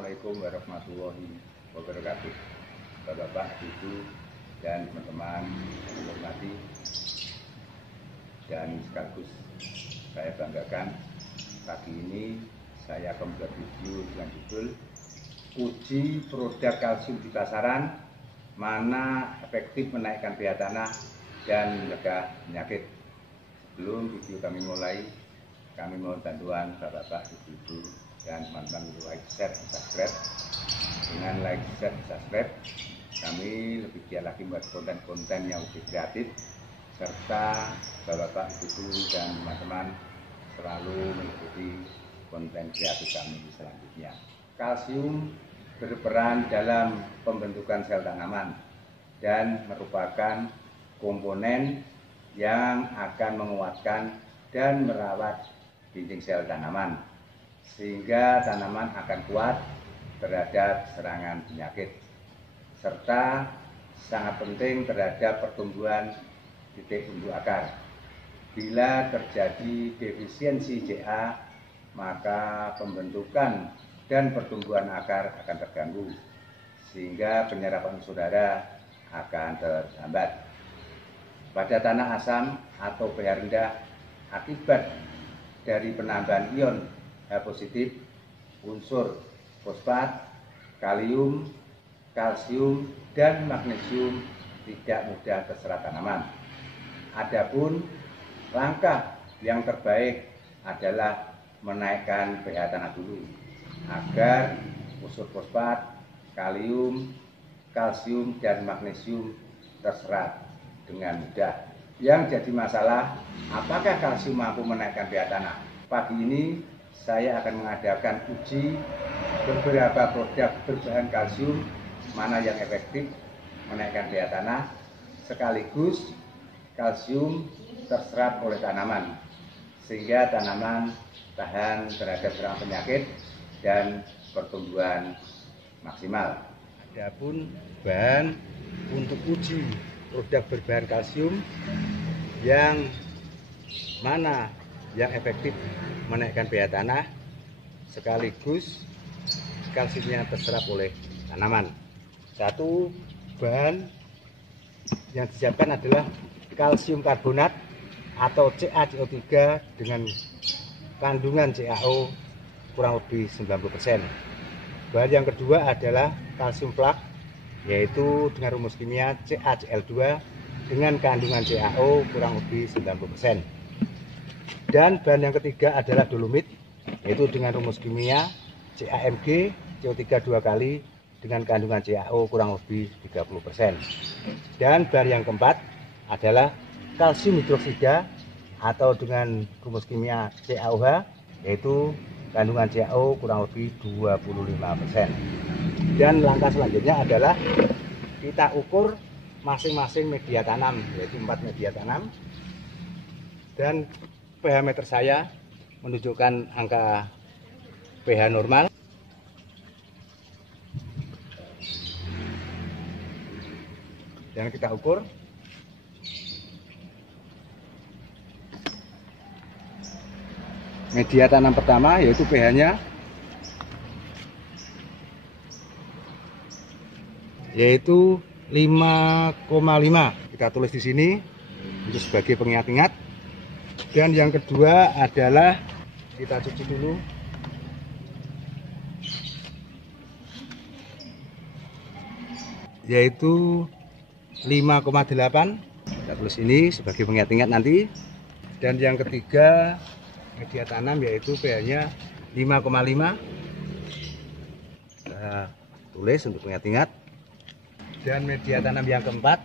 Assalamualaikum warahmatullahi wabarakatuh. Bapak-bapak, ibu, dan teman-teman yang hormati, dan sekaligus saya banggakan pagi ini saya akan membuat video dengan judul uji produk kalsium di pasaran, mana efektif menaikkan pH tanah dan mencegah penyakit. Sebelum video kami mulai, kami mohon bantuan bapak-bapak, ibu-ibu, dan teman-teman untuk like, share, dan subscribe. Dengan like, share, dan subscribe, kami lebih giat lagi membuat konten-konten yang lebih kreatif, serta bapak-bapak, ibu-ibu, dan teman-teman selalu mengikuti konten kreatif kami selanjutnya. Kalsium berperan dalam pembentukan sel tanaman dan merupakan komponen yang akan menguatkan dan merawat dinding sel tanaman, sehingga tanaman akan kuat terhadap serangan penyakit, serta sangat penting terhadap pertumbuhan titik tumbuh akar. Bila terjadi defisiensi Ca, maka pembentukan dan pertumbuhan akar akan terganggu, sehingga penyerapan saudara akan terhambat. Pada tanah asam atau pH rendah, akibat dari penambahan ion H positif, unsur fosfat, kalium, kalsium, dan magnesium tidak mudah terserap tanaman. Adapun langkah yang terbaik adalah menaikkan pH tanah dulu, agar unsur fosfat, kalium, kalsium, dan magnesium terserap dengan mudah. Yang jadi masalah, apakah kalsium mampu menaikkan pH tanah? Pagi ini saya akan mengadakan uji beberapa produk berbahan kalsium, mana yang efektif menaikkan pH tanah, sekaligus kalsium terserap oleh tanaman, sehingga tanaman tahan terhadap serangan penyakit dan pertumbuhan maksimal. Adapun bahan untuk uji produk berbahan kalsium yang mana yang efektif menaikkan pH tanah sekaligus kalsiumnya terserap oleh tanaman. Satu bahan yang disiapkan adalah kalsium karbonat atau CaCO3 dengan kandungan CaO kurang lebih 90%. Bahan yang kedua adalah kalsium flak, yaitu dengan rumus kimia CaCl2 dengan kandungan CaO kurang lebih 90%. Dan bahan yang ketiga adalah dolomit, yaitu dengan rumus kimia CaMg CO3 2 kali dengan kandungan CaO kurang lebih 30%. Dan bahan yang keempat adalah kalsium hidroksida atau dengan rumus kimia CaOH, yaitu kandungan CaO kurang lebih 25%. Dan langkah selanjutnya adalah kita ukur masing-masing media tanam, yaitu 4 media tanam, dan pH meter saya menunjukkan angka pH normal. Dan kita ukur media tanam pertama, yaitu pH-nya yaitu 5,5. Kita tulis di sini untuk sebagai pengingat-ingat. Dan yang kedua adalah kita cuci dulu. Yaitu 5,8. Kita tulis ini sebagai pengingat-ingat nanti. Dan yang ketiga media tanam yaitu pH-nya 5,5. Kita tulis untuk pengingat-ingat. Dan media tanam yang keempat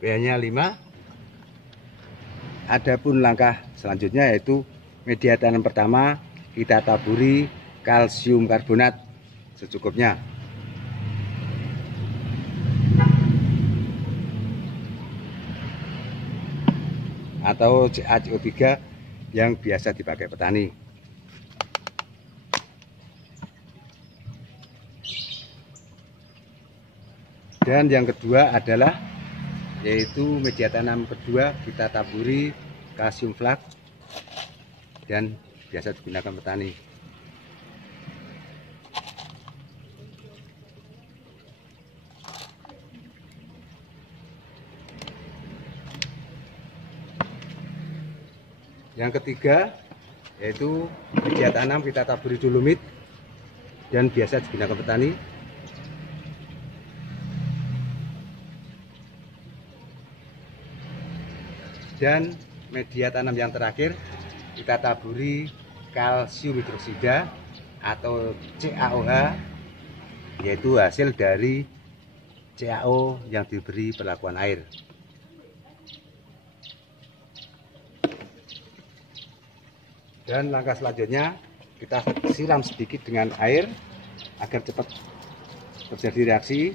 pH-nya 5. Adapun langkah selanjutnya yaitu media tanam pertama kita taburi kalsium karbonat secukupnya. Atau CaCO3 yang biasa dipakai petani. Dan yang kedua adalah yaitu media tanam kedua kita taburi kalsium flak dan biasa digunakan petani. Yang ketiga yaitu media tanam kita taburi dolomit dan biasa digunakan petani. Dan media tanam yang terakhir kita taburi kalsium hidroksida atau CaOH, yaitu hasil dari CaO yang diberi perlakuan air. Dan langkah selanjutnya kita siram sedikit dengan air agar cepat terjadi reaksi.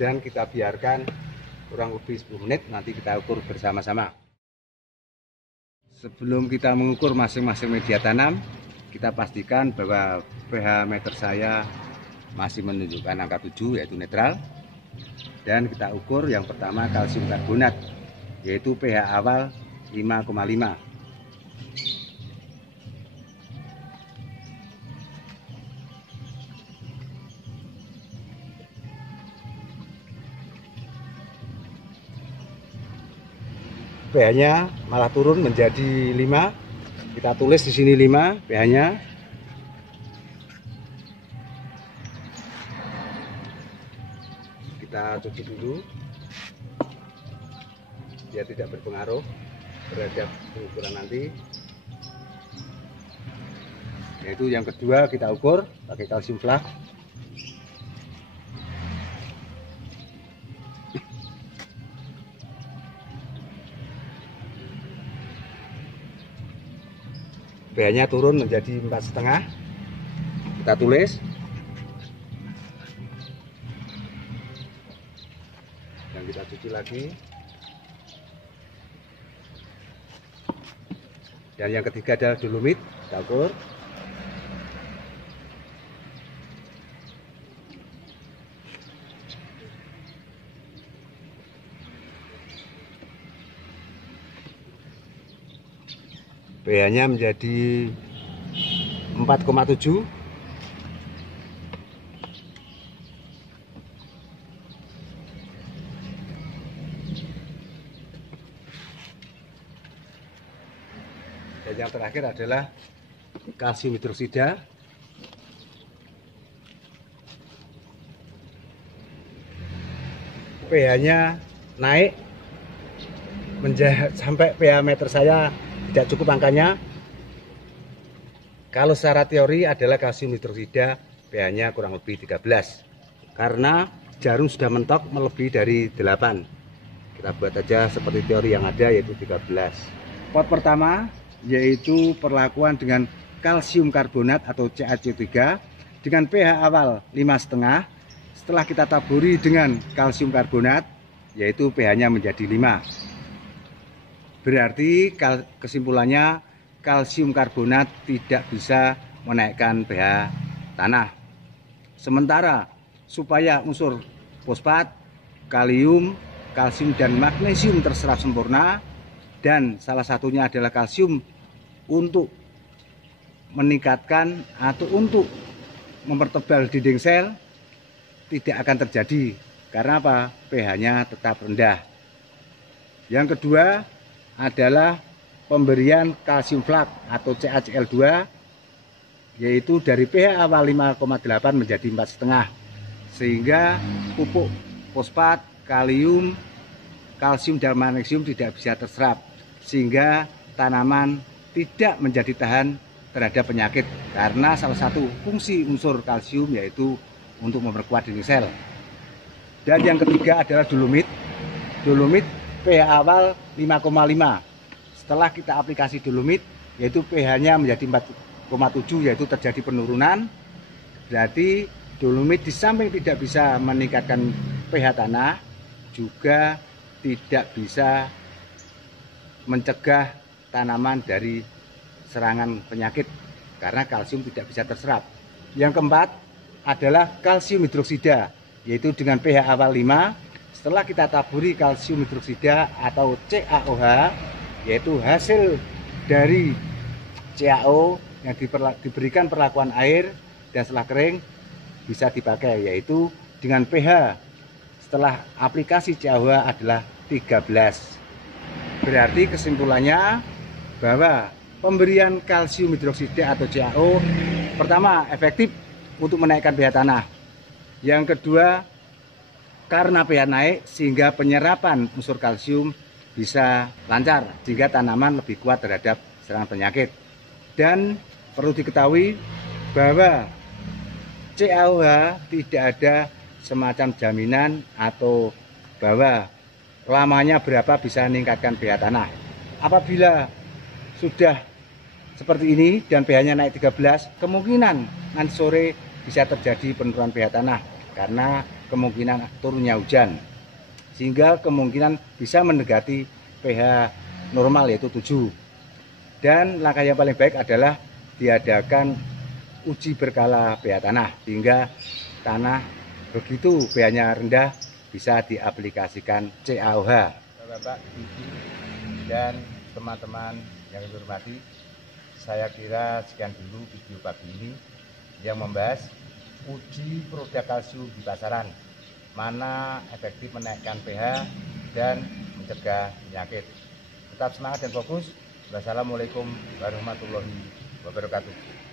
Dan kita biarkan kurang lebih 10 menit, nanti kita ukur bersama-sama. Sebelum kita mengukur masing-masing media tanam, kita pastikan bahwa pH meter saya masih menunjukkan angka 7, yaitu netral. Dan kita ukur yang pertama kalsium karbonat, yaitu pH awal 5,5. pH-nya malah turun menjadi 5. Kita tulis di sini 5 pH-nya. Kita cuci dulu biar tidak berpengaruh terhadap pengukuran nanti. Yaitu yang kedua kita ukur pakai kalsium flak. pH-nya turun menjadi 4,5. Kita tulis. Dan kita cuci lagi. Dan yang ketiga adalah dolomit. Kita ukur. pH-nya menjadi 4,7. Dan yang terakhir adalah kalsium hidroksida. pH-nya naik sampai pH meter saya tidak cukup angkanya. Kalau secara teori adalah kalsium hidroksida pH-nya kurang lebih 13. Karena jarum sudah mentok melebihi dari 8. Kita buat aja seperti teori yang ada, yaitu 13. Pot pertama yaitu perlakuan dengan kalsium karbonat atau CaCO3 dengan pH awal 5,5. Setelah kita taburi dengan kalsium karbonat, yaitu pH-nya menjadi 5. Berarti kesimpulannya kalsium karbonat tidak bisa menaikkan pH tanah. Sementara supaya unsur fosfat, kalium, kalsium dan magnesium terserap sempurna, dan salah satunya adalah kalsium untuk meningkatkan atau untuk mempertebal dinding sel, tidak akan terjadi. Karena apa? pH-nya tetap rendah. Yang kedua adalah pemberian kalsium flak atau CaCl2, yaitu dari pH awal 5,8 menjadi 4,5, sehingga pupuk fosfat, kalium, kalsium dan magnesium tidak bisa terserap, sehingga tanaman tidak menjadi tahan terhadap penyakit, karena salah satu fungsi unsur kalsium yaitu untuk memperkuat dinding sel. Dan yang ketiga adalah dolomit. Dolomit pH awal 5,5. Setelah kita aplikasi dolomit, yaitu pH-nya menjadi 4,7, yaitu terjadi penurunan. Berarti dolomit di samping tidak bisa meningkatkan pH tanah, juga tidak bisa mencegah tanaman dari serangan penyakit karena kalsium tidak bisa terserap. Yang keempat adalah kalsium hidroksida, yaitu dengan pH awal 5. setelah kita taburi kalsium hidroksida atau CaOH, yaitu hasil dari CaO yang diberikan perlakuan air dan setelah kering bisa dipakai, yaitu dengan pH setelah aplikasi CaOH adalah 13. Berarti kesimpulannya bahwa pemberian kalsium hidroksida atau CaO pertama efektif untuk menaikkan pH tanah. Yang kedua, karena pH naik sehingga penyerapan unsur kalsium bisa lancar sehingga tanaman lebih kuat terhadap serangan penyakit. Dan perlu diketahui bahwa CaOH tidak ada semacam jaminan atau bahwa lamanya berapa bisa meningkatkan pH tanah. Apabila sudah seperti ini dan pH-nya naik 13, kemungkinan nanti sore bisa terjadi penurunan pH tanah karena kemungkinan turunnya hujan, sehingga kemungkinan bisa mendekati pH normal yaitu 7. Dan langkah yang paling baik adalah diadakan uji berkala pH tanah, sehingga tanah begitu pH-nya rendah bisa diaplikasikan CaOH. Bapak, Ibu, dan teman-teman yang saya hormati, saya kira sekian dulu video pagi ini yang membahas uji produk kalsium di pasaran, mana efektif menaikkan pH dan mencegah penyakit. Tetap semangat dan fokus. Wassalamualaikum warahmatullahi wabarakatuh.